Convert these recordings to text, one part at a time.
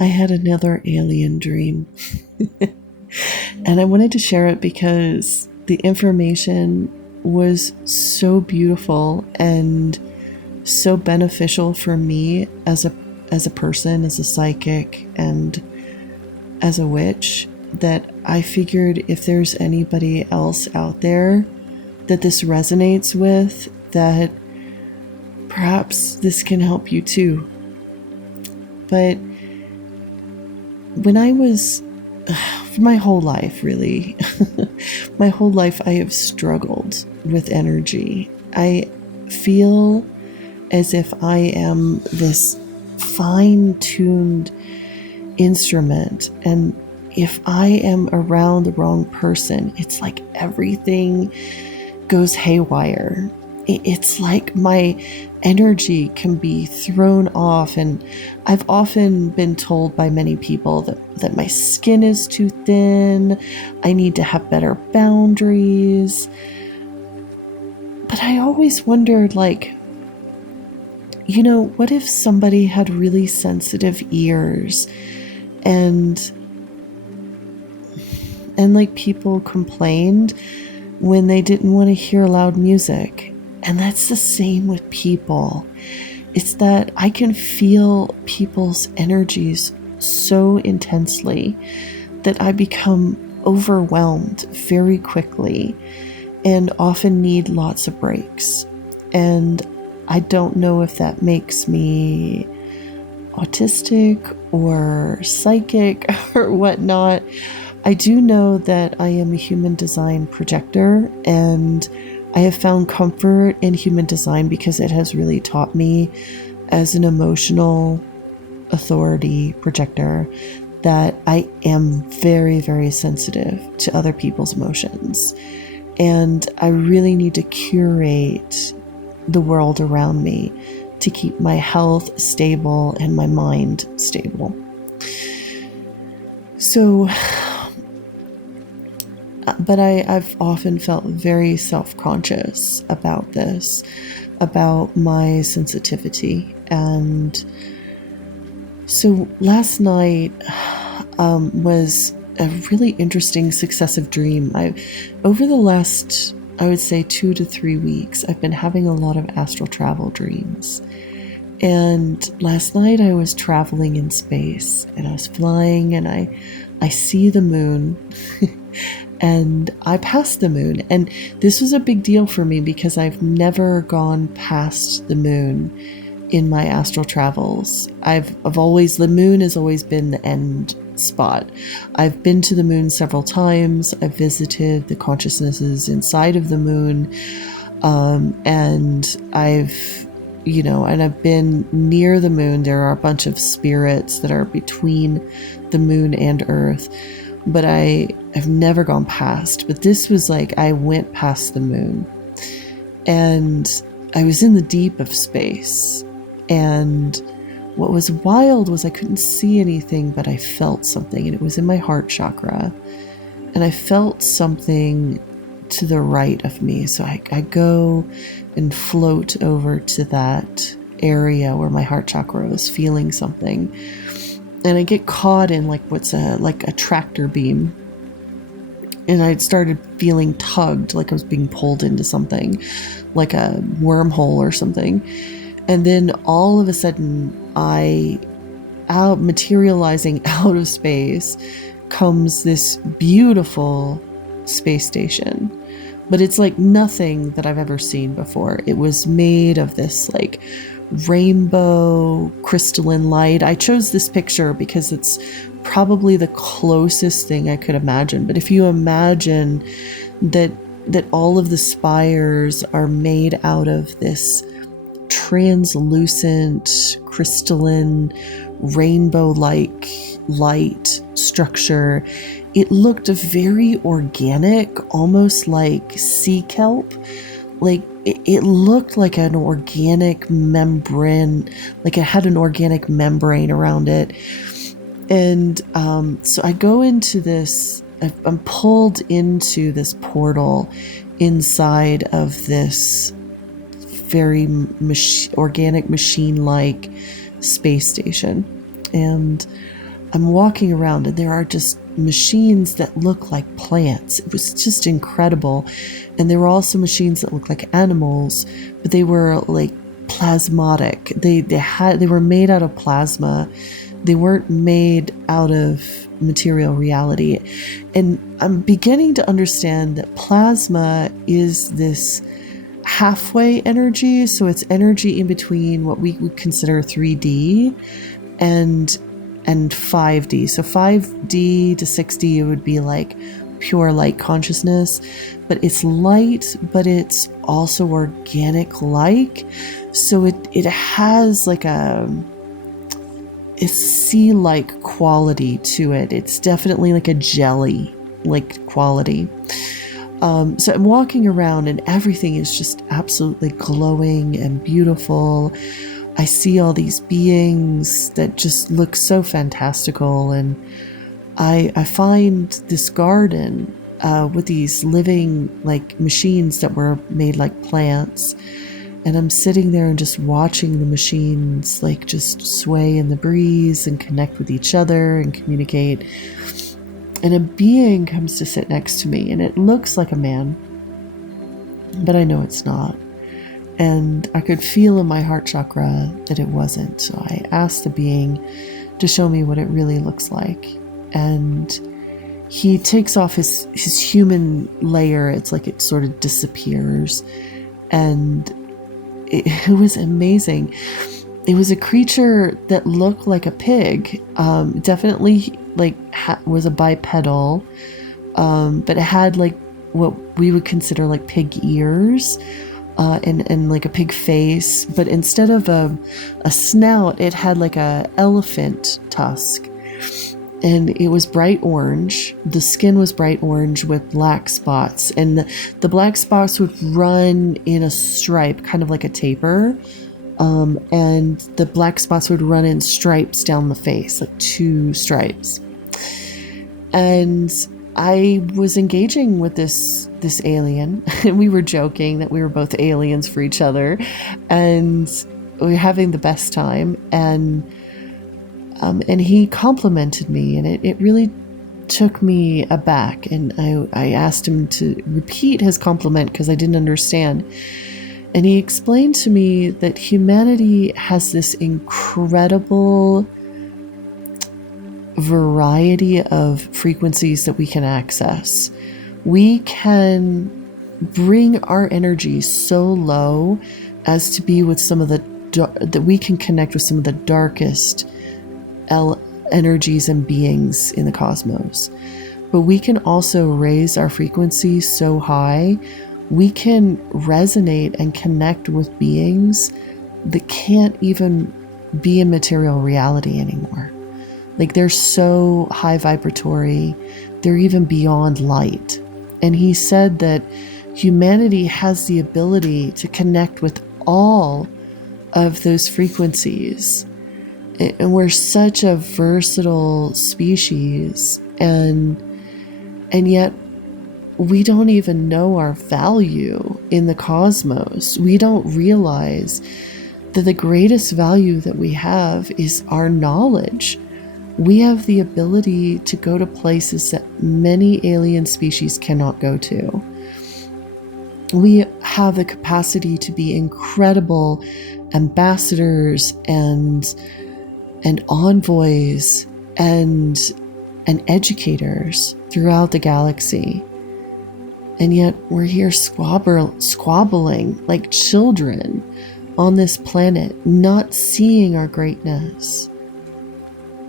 I had another alien dream. And I wanted to share it because the information was so beautiful and so beneficial for me as a person, as a psychic, and as a witch, that I figured if there's anybody else out there that this resonates with, that perhaps this can help you too. But when I was, for my whole life, really, my whole life, I have struggled with energy. I feel as if I am this fine-tuned instrument, and if I am around the wrong person, it's like everything goes haywire. It's like my energy can be thrown off, and I've often been told by many people that my skin is too thin, I need to have better boundaries. But I always wondered, like, what if somebody had really sensitive ears and like people complained when they didn't want to hear loud music? And that's the same with people. It's that I can feel people's energies so intensely that I become overwhelmed very quickly and often need lots of breaks. And I don't know if that makes me autistic or psychic or whatnot. I do know that I am a human design projector, and I have found comfort in human design because it has really taught me as an emotional authority projector that I am very, very sensitive to other people's emotions. And I really need to curate the world around me to keep my health stable and my mind stable. So, but I've often felt very self-conscious about this, about my sensitivity. And so last night was a really interesting successive dream. Over the last, I would say, 2 to 3 weeks, I've been having a lot of astral travel dreams. And last night I was traveling in space, and I was flying, and I see the moon and I passed the moon. And this was a big deal for me because I've never gone past the moon in my astral travels. The moon has always been the end spot. I've been to the moon several times. I've visited the consciousnesses inside of the moon. And I've been near the moon. There are a bunch of spirits that are between the moon and Earth, but I have never gone past. But this was like, I went past the moon, and I was in the deep of space. And what was wild was I couldn't see anything, but I felt something, and it was in my heart chakra. And I felt something to the right of me. So I go and float over to that area where my heart chakra was feeling something. And I get caught in like a tractor beam. And I started feeling tugged, like I was being pulled into something, like a wormhole or something. And then all of a sudden, materializing out of space comes this beautiful space station. But it's like nothing that I've ever seen before. It was made of this like rainbow crystalline light. I chose this picture because it's probably the closest thing I could imagine. But if you imagine that all of the spires are made out of this translucent, crystalline, rainbow-like light structure, it looked very organic, almost like sea kelp. Like it looked like an organic membrane, like it had an organic membrane around it. And so I go into this, I'm pulled into this portal inside of this very organic machine-like space station. And I'm walking around and there are just machines that look like plants. It was just incredible. And there were also machines that looked like animals, but they were like plasmatic. They were made out of plasma. They weren't made out of material reality. And I'm beginning to understand that plasma is this halfway energy. So it's energy in between what we would consider 3D and 5D. So 5D to 6D, it would be like pure light consciousness, but it's light, but it's also organic like. So it has like a sea-like quality to it. It's definitely like a jelly-like quality. So I'm walking around and everything is just absolutely glowing and beautiful. I see all these beings that just look so fantastical, and I find this garden with these living like machines that were made like plants, and I'm sitting there and just watching the machines like just sway in the breeze and connect with each other and communicate. And a being comes to sit next to me, and it looks like a man, but I know it's not. And I could feel in my heart chakra that it wasn't. So I asked the being to show me what it really looks like. And he takes off his human layer. It's like it sort of disappears. And it was amazing. It was a creature that looked like a pig. Definitely like was a bipedal. But it had like what we would consider like pig ears. And like a pig face, but instead of a snout, it had like a elephant tusk, and it was bright orange. The skin was bright orange with black spots, and the black spots would run in a stripe, kind of like a taper, and the black spots would run in stripes down the face, like 2 stripes. And I was engaging with this alien, and we were joking that we were both aliens for each other, and we were having the best time. And he complimented me, and it really took me aback. And I asked him to repeat his compliment because I didn't understand. And he explained to me that humanity has this incredible variety of frequencies that we can access. We can bring our energy so low as to be with some of that we can connect with some of the darkest energies and beings in the cosmos. But we can also raise our frequency so high, we can resonate and connect with beings that can't even be in material reality anymore. Like they're so high vibratory, they're even beyond light. And he said that humanity has the ability to connect with all of those frequencies. And we're such a versatile species, and yet we don't even know our value in the cosmos. We don't realize that the greatest value that we have is our knowledge. We have the ability to go to places that many alien species cannot go to. We have the capacity to be incredible ambassadors and envoys and educators throughout the galaxy. And yet we're here squabbling like children on this planet, not seeing our greatness.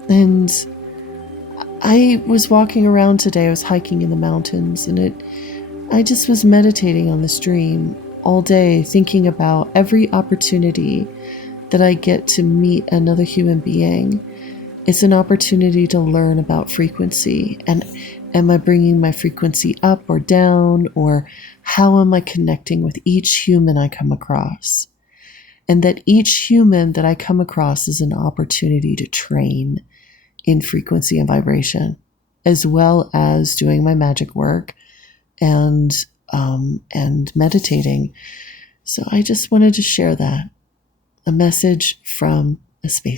And I was walking around today, I was hiking in the mountains, and I just was meditating on this dream all day, thinking about every opportunity that I get to meet another human being. It's an opportunity to learn about frequency, and am I bringing my frequency up or down, or how am I connecting with each human I come across? And that each human that I come across is an opportunity to train in frequency and vibration, as well as doing my magic work and meditating. So I just wanted to share that, a message from a space